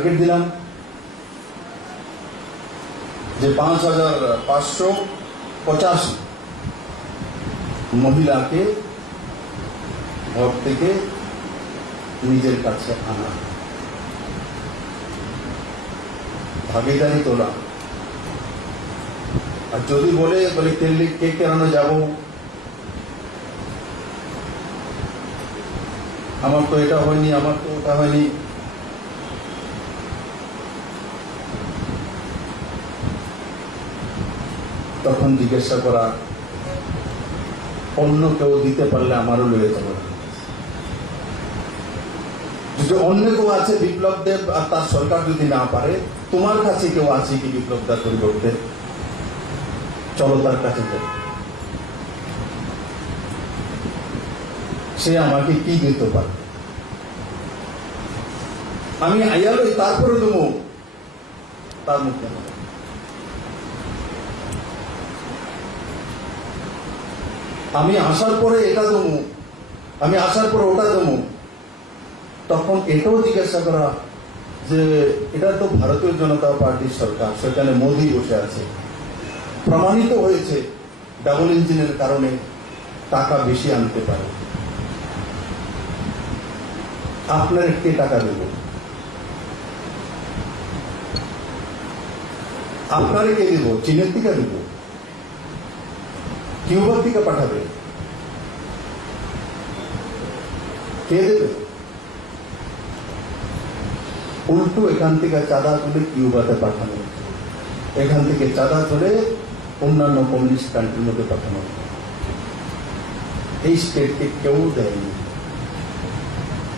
Target দিলাম যে 5550 মহিলাকে ঘর থেকে নিজের কাছে আনা, ভাগিদারি তোলা। আর যদি বলে কে কেন যাব, আমার তো এটা হয়নি, আমার তো ওটা হয়নি, তখন জিজ্ঞাসা করা অন্য কেউ দিতে পারলে আমারও লয়ে যাবে। যদি অন্য কেউ আছে বিপ্লব দেব আর তার সরকার যদি না পারে, তোমার কাছে কেউ আছে কি বিপ্লব দার পরিবর্তে? চলো তার কাছে যাই, সে আমাকে কি দিতে পারে। আমি আইয়ালই তারপরে দেবো তার মুখে। আমি আসার পরে এটা দেবো, আমি আসার পরে ওটা দেবো, তখন এটাও জিজ্ঞাসা করা যে এটা তো ভারতীয় জনতা পার্টির সরকার, সেখানে মোদি বসে আছে, প্রমাণিত হয়েছে ডাবল ইঞ্জিনের কারণে টাকা বেশি আনতে পারে, আপনার কে টাকা দেব? আপনারে কে দেব? চীনের থেকে দেব? কিউবার থেকে পাঠাবে? কে দেবে? উল্টো এখান থেকে চাঁদা তুলে কিউবাতে পাঠানো, এখান থেকে চাঁদা তুলে অন্যান্য কমিউনিস্ট কান্ট্রির মধ্যে পাঠানো। এই স্টেটকে কেউ দেয়নি,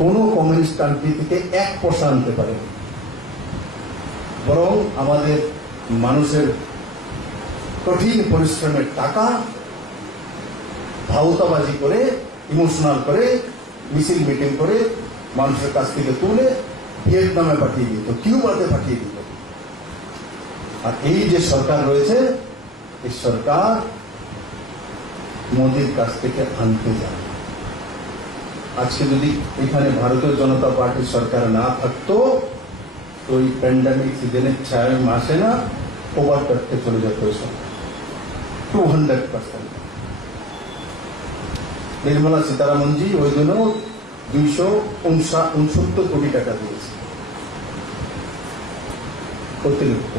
কোন কমিউনিস্ট কান্ট্রি থেকে 1 পয়সা আনতে পারে, বরং আমাদের মানুষের কঠিন পরিশ্রমের টাকা ভাউতাবাজি করে, ইমোশনাল করে, মিছিল মিটিং করে মানুষের কাছ থেকে তুলে ভিয়েতনামে পাঠিয়ে দিত, কিউবাতে পাঠিয়ে দিত। আর এই যে সরকার রয়েছে, এই সরকার মোদির কাছ থেকে আনতে যায়। আজকে যদি এখানে ভারতীয় জনতা পার্টির সরকার না থাকতো, তো এই প্যান্ডামিক সিজনের 6 মাসে না ওভার করতে চলে যেত 200%। নির্মলা সীতারামনজি ওই জন্য 269 কোটি টাকা দিয়েছে অতিরিক্ত।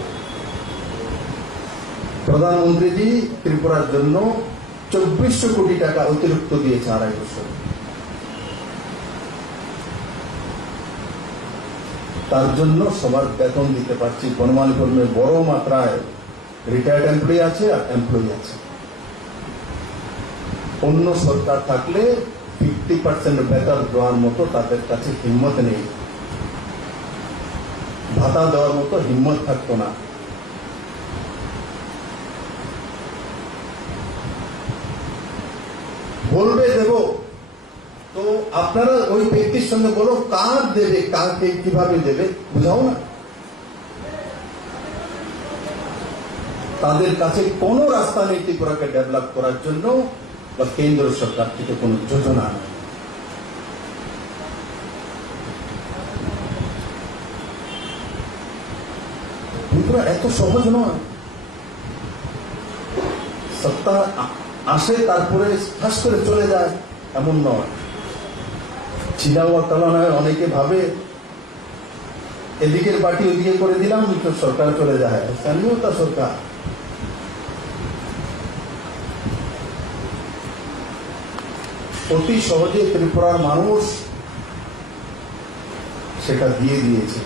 প্রধানমন্ত্রীজি ত্রিপুরার জন্য 2400 কোটি টাকা অতিরিক্ত দিয়েছে 2.5 বছর। তার জন্য সবার বেতন দিতে পারছি। বনমালীপুরে বড় মাত্রায় রিটায়ার্ড এমপ্লয়ি আছে আর এমপ্লয়ি আছে। অন্য সরকার থাকলে 50% বেতন দেওয়ার মতো তাদের কাছে হিম্মত নেই, ভাতা দেওয়ার মতো হিম্মত থাকতো না। বলবে দেব, তো আপনারা ওই ব্যক্তির সঙ্গে বলো কার দেবে, কাকে কিভাবে দেবে বুঝাও না। তাদের কাছে কোন রাস্তা নেই ত্রিপুরাকে ডেভেলপ করার জন্য, বা কেন্দ্র সরকার থেকে কোন যোজনা নেই। ত্রিপুরা এত সহজ নয়। সত্তা আসে তারপরে ঠাস করে চলে যায় এমন নয়। চিনাওয়া তুলনায় অনেকে ভাবে এদিকের পার্টি ওদিকে করে দিলাম তো সরকার চলে যায়, স্থানীয়তা সরকার। অতি সহজে ত্রিপুরার মানুষ সেটা দিয়ে দিয়েছে।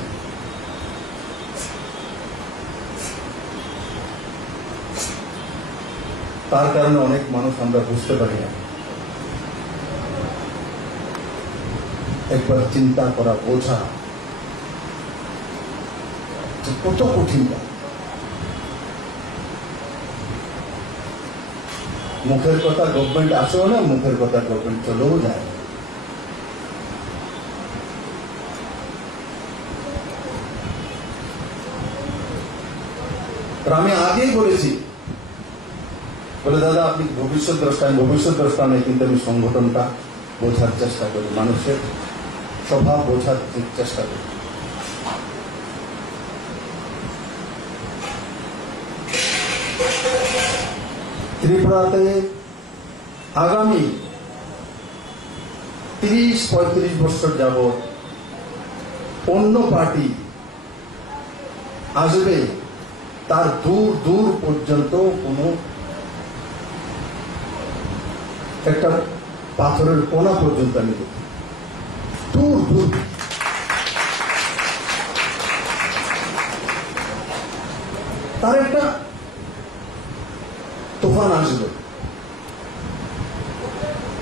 তার কারণে অনেক মানুষ আমরা বুঝতে পারি না। একবার চিন্তা করা, বোঝা কত কঠিন। মুখের কথা গভর্নমেন্ট আসেও না, মুখের কথা গভর্নমেন্ট চলেও যায়। আমি আগেই বলেছি, বলে দাদা আপনি ভবিষ্যৎ দ্রষ্টা, আমি ভবিষ্যৎ দ্রষ্টা নেই, কিন্তু আমি সংগঠনটা বোঝার চেষ্টা করি, মানুষের স্বভাব বোঝার চেষ্টা করি। ত্রিপুরাতে আগামী 30-35 বছর যাবৎ অন্য পার্টি আসবে তার দূর দূর পর্যন্ত কোনো একটা পাথরের কোনা পর্যন্ত আমি দেখি, দূর দূর। তার একটা তুফান আসবে,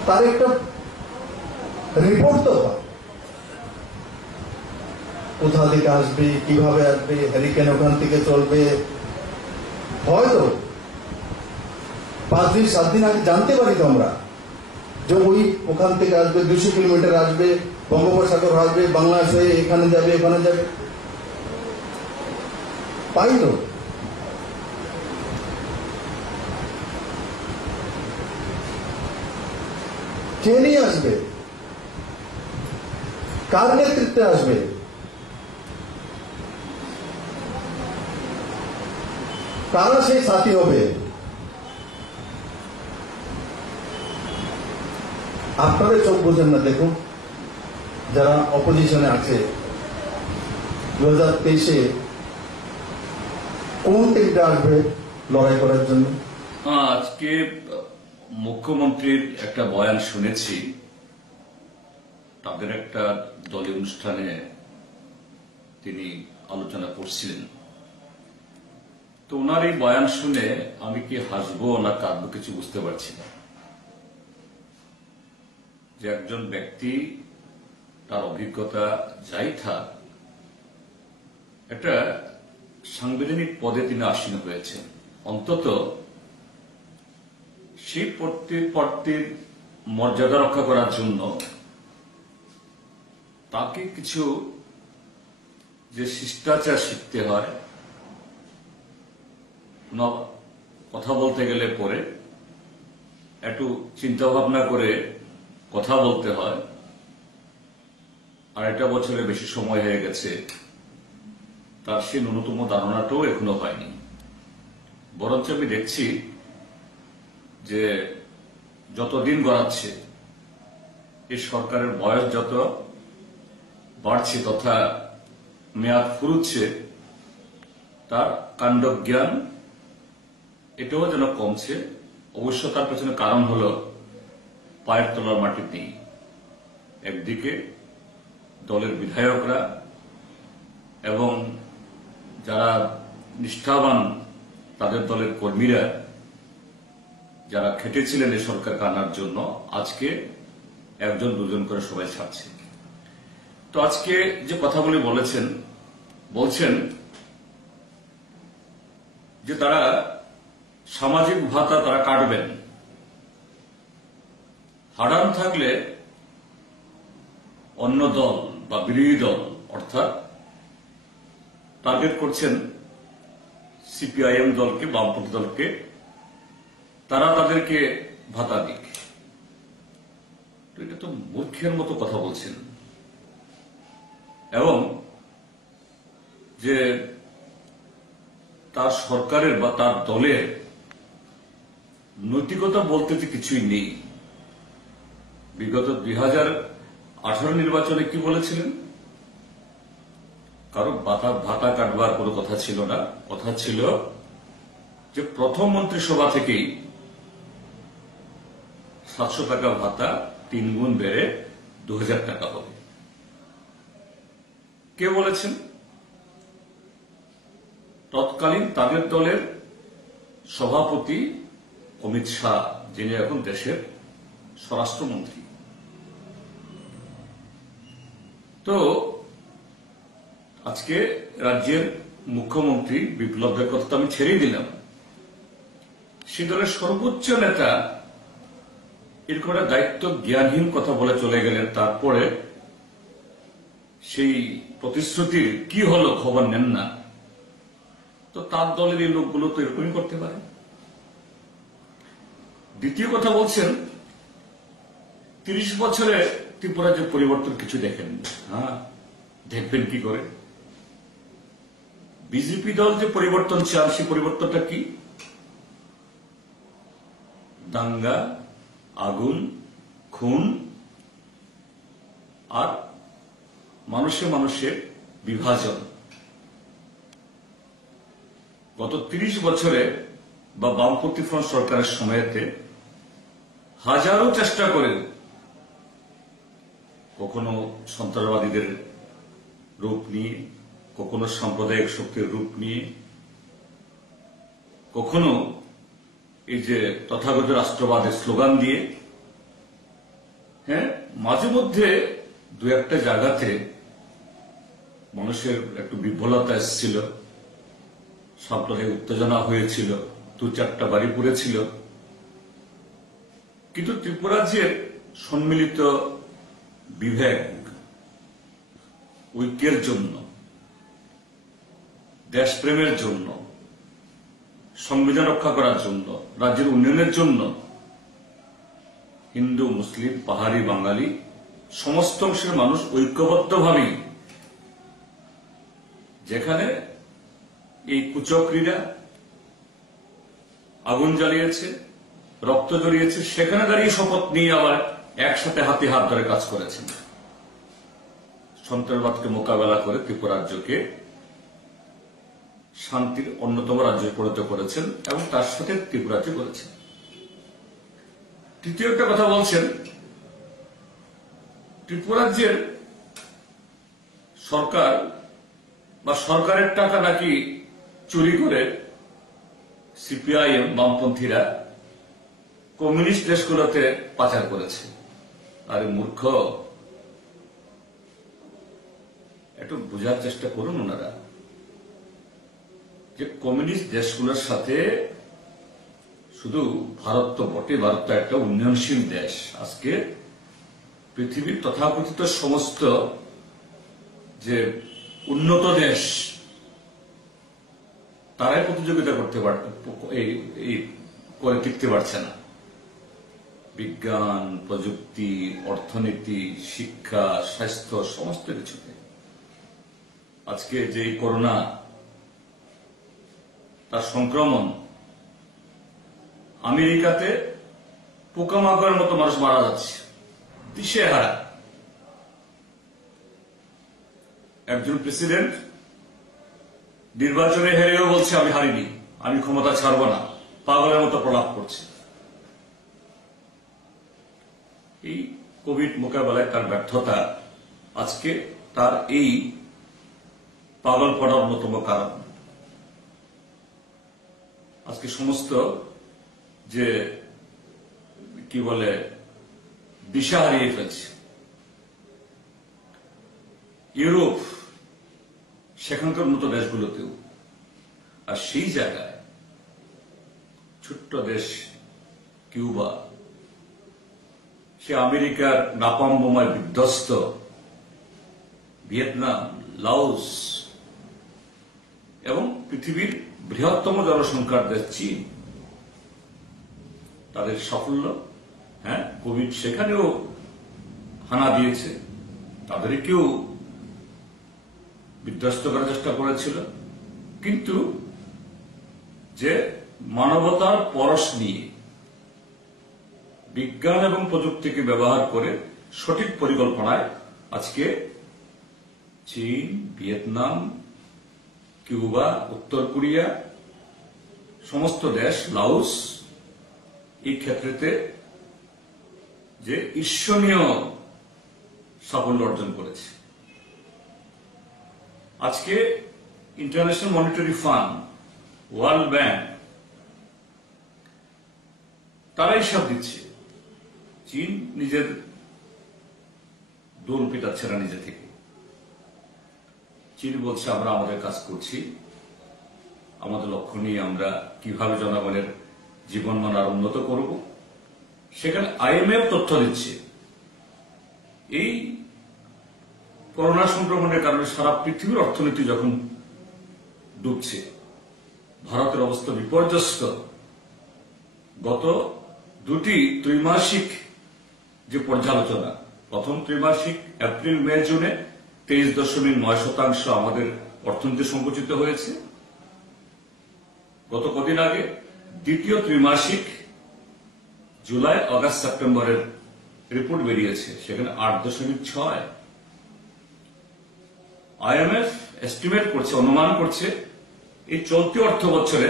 তার একটা রিপোর্ট তো কোথা থেকে আসবে, কিভাবে আসবে, হ্যারিকেন ওখান থেকে চলবে, হয়তো 5 দিন 7 দিন আগে জানতে পারি তো আমরা যে ওই ওখান থেকে আসবে, 200 কিলোমিটার আসবে, বঙ্গোপসাগর আসবে, বাংলাদেশ হয়ে এখানে যাবে, এখানে যাবে, পাই তো। কে নিয়ে আসবে, কার নেতৃত্বে আসবে, কারা সেই সাথী হবে? আপনাদের চোখ বোঝেন না। দেখুন, যারা অপোজিশনে আছে 2023-এ কোন টিমটা আসবে লড়াই করার জন্য? আজকে মুখ্যমন্ত্রীর একটা বয়ান শুনেছি, তাদের একটা দলীয় অনুষ্ঠানে তিনি আলোচনা করছিলেন। তো ওনার এই বয়ান শুনে আমি কি হাসবো না কাঁদবো কিছু বুঝতে পারছি না। যে একজন ব্যক্তি তার অভিজ্ঞতা যাই থাক, একটা সাংবিধানিক পদে তিনি আসীন হয়েছেন, অন্তত সেই পদটির মর্যাদা রক্ষা করার জন্য তাকে কিছু যে শিষ্টাচার শিখতে হয়, কথা বলতে গেলে পরে একটু চিন্তা ভাবনা করে কথা বলতে হয়। আড়াইটা বছরের বেশি সময় হয়ে গেছে, তার সেই ন্যূনতম ধারণাটাও এখনো হয়নি। বরঞ্চ আমি দেখছি যে যতদিন গড়াচ্ছে এই সরকারের বয়স যত বাড়ছে তথা মেয়াদ ফুরুচ্ছে, তার কাণ্ডজ্ঞান এটাও যেন কমছে। অবশ্য তার পেছনে কারণ হল পায়ের তলার মাটি নেই। একদিকে দলের বিধায়করা এবং যারা নিষ্ঠাবান তাদের দলের কর্মীরা যারা খেটেছিলেন এই সরকারকে আনার জন্য, আজকে একজন দুজন করে সবাই ছাড়ছে। তো আজকে যে কথাগুলি বলছেন যে তারা সামাজিক ভাতা তারা কাটবেন, হারাম থাকলে অন্য দল বা বিরোধী দল অর্থাৎ টার্গেট করছেন সিপিআইএম দলকে, বামপন্থী দলকে, তারা তাদেরকে ভাতা দিক। তো এটা তো মূর্খের মতো কথা বলছেন। এবং যে তার সরকারের বা তার দলের নৈতিকতা বলতে তো কিছুই নেই। বিগত 2018 নির্বাচনে কি বলেছিলেন? কারো ভাতা কাটবার কোনো কথা ছিল না। কথা ছিল যে প্রথম মন্ত্রিসভা থেকেই 700 টাকা ভাতা 3 গুণ বেড়ে 2000 টাকা হবে। কে বলেছেন? তৎকালীন তাদের দলের সভাপতি অমিত শাহ, যিনি এখন দেশের স্বরাষ্ট্রমন্ত্রী। তো আজকে রাজ্যের মুখ্যমন্ত্রী বিপ্লব দেবের কথা তো আমি ছেড়েই দিলাম, সে দলের সর্বোচ্চ নেতা এরকম একটা দায়িত্ব জ্ঞানহীন কথা বলে চলে গেলেন। তারপরে সেই প্রতিশ্রুতির কি হলো খবর নেন না। তো তার দলের এই লোকগুলো তো এরকমই করতে পারে। দ্বিতীয় কথা বলছেন 30 বছরে ত্রিপুরা যে পরিবর্তন কিছু দেখেননি। হ্যাঁ, দেখবেন কি করে? বিজেপি দল যে পরিবর্তন চান, সেই পরিবর্তনটা কি? দাঙ্গা, আগুন, খুন আর মানুষে মানুষের বিভাজন। গত ৩০ বছরে বা বামপন্থী ফ্রন্ট সরকারের সময়েতে হাজারো চেষ্টা করে কখনো সন্ত্রাসবাদীদের রূপ নিয়ে, কখনো সাম্প্রদায়িক শক্তির রূপ নিয়ে, কখনো এই যে তথাগত রাষ্ট্রবাদের স্লোগান দিয়ে, হ্যাঁ, মাঝে মধ্যে দু একটা জায়গাতে মানুষের একটু বিহ্বলতা এসেছিল, সাম্প্রদায়িক উত্তেজনা হয়েছিল, ২-৪টা বাড়ি পড়েছিল। কিন্তু ত্রিপুরাজ্যের সম্মিলিত বিবেক, ঐক্যের জন্য, দেশপ্রেমের জন্য, সংবিধান রক্ষা করার জন্য, রাজ্যের উন্নয়নের জন্য হিন্দু, মুসলিম, পাহাড়ি, বাঙালি সমস্ত অংশের মানুষ ঐক্যবদ্ধভাবেই, যেখানে এই কুচক্রীরা আগুন জ্বালিয়েছে, রক্ত জড়িয়েছে, সেখানে দাঁড়িয়ে শপথ নিয়ে আবার একসাথে হাতে হাত ধরে কাজ করেছেন। সন্ত্রাসবাদকে মোকাবেলা করে ত্রিপুরা রাজ্যকে শান্তির অন্যতম রাজ্যে পরিণত করেছেন এবং তার সাথে ত্রিপুরাকে করেছেন। তৃতীয় একটা কথা বলছেন, ত্রিপুরা রাজ্যের সরকার বা সরকারের টাকা নাকি চুরি করে সিপিআইএম বামপন্থীরা কমিউনিস্ট দেশগুলোতে পাচার করেছে। আরে মূর্খ, একটু বোঝার চেষ্টা করুন ওনারা যে কমিউনিস্ট দেশগুলোর সাথে শুধু ভারত তো বটে, ভারত তো একটা উন্নয়নশীল দেশ। আজকে পৃথিবীর তথাকথিত সমস্ত যে উন্নত দেশ, তারাই প্রতিযোগিতা করতে করে টিকতে পারছে না। বিজ্ঞান, প্রযুক্তি, অর্থনীতি, শিক্ষা, স্বাস্থ্য, সমস্ত কিছুতে। আজকে যে করোনা, তার সংক্রমণ, আমেরিকাতে পোকামাকড়ের মতো মানুষ মারা যাচ্ছে, দিশেহারা। একজন প্রেসিডেন্ট নির্বাচনে হেরেও বলছে আমি হারিনি, আমি ক্ষমতা ছাড়ব না, পাগলের মতো প্রলাপ করছে। এই কোভিড মোকাবেলায় তার ব্যর্থতা আজকে তার এই পাগল পড়ার অন্যতম কারণ। আজকে সমস্ত যে কি বলে দিশা হারিয়ে ফেলছে। ইউরোপ, সেখানকার উন্নত দেশগুলোতেও। আর সেই জায়গায় ছোট্ট দেশ কিউবা, সে আমেরিকার নাপাম বোমায় বিধ্বস্ত, ভিয়েতনাম, লাওস এবং পৃথিবীর বৃহত্তম জনসংখ্যার দেশ চীন, তাদের সাফল্য, হ্যাঁ, কোভিড সেখানেও হানা দিয়েছে, তাদেরকেও বিধ্বস্ত করার চেষ্টা করেছিল। কিন্তু যে মানবতার পরশ নিয়ে বিজ্ঞান এবং প্রযুক্তিকে ব্যবহার করে সঠিক পরিকল্পনায় আজকে চীন, ভিয়েতনাম, কিউবা, উত্তর কোরিয়া, সমস্ত দেশ, লাওস, এই ক্ষেত্রেতে যে ঈর্ষণীয় সাফল্য অর্জন করেছে। আজকে international monetary fund, world bank, তারা হিসাব দিচ্ছে চীন নিজের দোল পিটাচ্ছে না নিজে থেকে। চীন বলছে আমরা আমাদের কাজ করছি, আমাদের লক্ষ্য নিয়ে আমরা কিভাবে জনগণের জীবনমান আর উন্নত করব। সেখানে আইএমএফ তথ্য দিচ্ছে এই করোনা সংক্রমণের কারণে সারা পৃথিবীর অর্থনীতি যখন ডুবছে, ভারতের অবস্থা বিপর্যস্ত। গত দুটি ত্রৈমাসিক যে পর্যালোচনা, প্রথম ত্রৈমাসিক এপ্রিল, মে, জুনে 23.9% আমাদের অর্থনীতি সংকুচিত হয়েছে। গত কদিন আগে দ্বিতীয় ত্রৈমাসিক জুলাই, আগস্ট, সেপ্টেম্বরের রিপোর্ট বেরিয়েছে, সেখানে 8.6। আইএমএফ এস্টিমেট করছে, অনুমান করছে এই চলতি অর্থ বছরে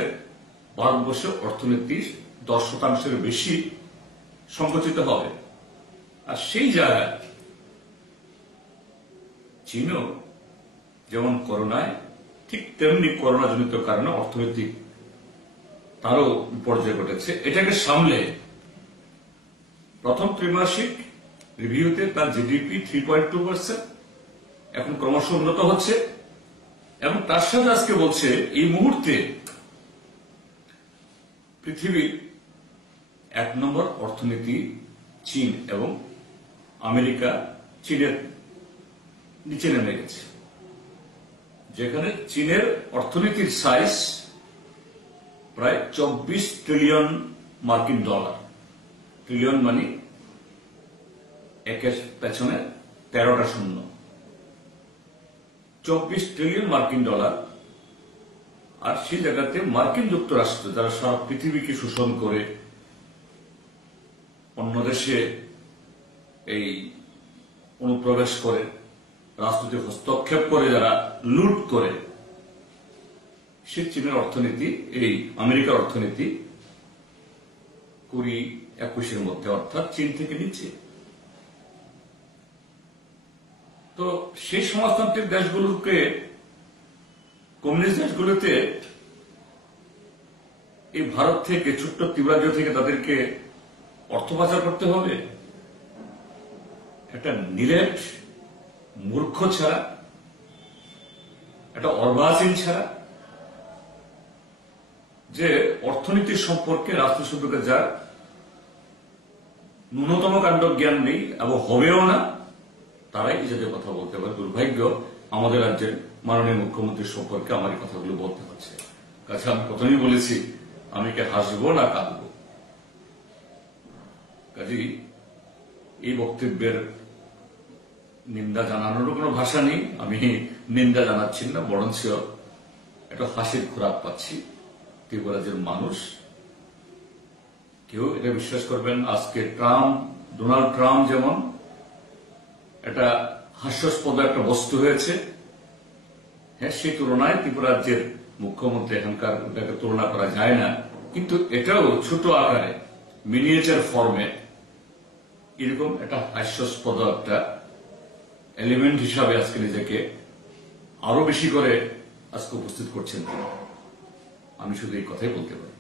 ভারতবর্ষের অর্থনীতি 10% বেশি সংকুচিত হবে। আর সেই জায়গায় চীনও যেমন করোনায়, ঠিক তেমনি করোনাজনিত কারণে অর্থনৈতিক তারও বিপর্যয় ঘটেছে। এটাকে সামলে প্রথম ত্রিমাসিক রিভিউতে তার জিডিপি 3.2%, এখন ক্রমশ উন্নত হচ্ছে। এবং তার সাথে আজকে বলছে এই মুহূর্তে পৃথিবীর 1 নম্বর অর্থনীতি চীন, এবং আমেরিকা চীনের নিচে নেমে গেছে। যেখানে চীনের অর্থনীতির সাইজ প্রায় 24 ট্রিলিয়ন মার্কিন ডলার। ট্রিলিয়ন মানে একের পেছনে 13টা শূন্য। 24 ট্রিলিয়ন মার্কিন ডলার। আর সেই জায়গাতে মার্কিন যুক্তরাষ্ট্র, যারা সারা পৃথিবীকে শোষণ করে, অন্য দেশে এই অনুপ্রবেশ করে, রাজনৈতিক হস্তক্ষেপ করে, যারা লুট করে, সে চীনের অর্থনীতি, এই আমেরিকার অর্থনীতি 20-21 মধ্যে, অর্থাৎ চীন থেকে নিচে। তো সেই সমাজতান্ত্রিক দেশগুলোকে, কমিউনিস্ট দেশগুলোতে এই ভারত থেকে, ছোট্ট ত্রিরাজ্য থেকে তাদেরকে অর্থ পাচার করতে হবে? একটা নিরেট মূর্খ ছাড়া, একটা অর্বাচীন ছাড়া, যে অর্থনীতি সম্পর্কে, রাষ্ট্র সম্পর্কে যার ন্যূনতম কাণ্ড জ্ঞান নেই এবং হবেও না, তারাই এই জাতীয় কথা বলতে পারে। দুর্ভাগ্য, আমাদের রাজ্যের মাননীয় মুখ্যমন্ত্রী সম্পর্কে আমার এই কথাগুলো বলতে হচ্ছে। কাছে আমি প্রথমেই বলেছি, আমি কি হাসবো না কাঁদবো? কাজেই এই বক্তব্যের নিন্দা জানানোর কোনো ভাষা নেই। আমি নিন্দা জানাচ্ছি না, বরঞ্চ একটা হাসির খোরাক পাচ্ছি। ত্রিপুরাজ্যের মানুষ কেউ এটা বিশ্বাস করবেন, আজকে ডোনাল্ড ট্রাম্প যেমন একটা হাস্যাস্পদ একটা বস্তু হয়েছে, হ্যাঁ, সেই তুলনায় ত্রিপুরাজ্যের মুখ্যমন্ত্রী এখানকার, এটাকে তুলনা করা যায় না। কিন্তু এটাও ছোট আকারে, মিনিয়েচার ফর্মে এরকম একটা হাস্যাস্পদ একটা এলিমেন্ট হিসাবে আজকে নিজেকে আরো বেশি করে আজকে উপস্থিত করছেন তিনি। আমি শুধু এই কথাই বলতে পারি।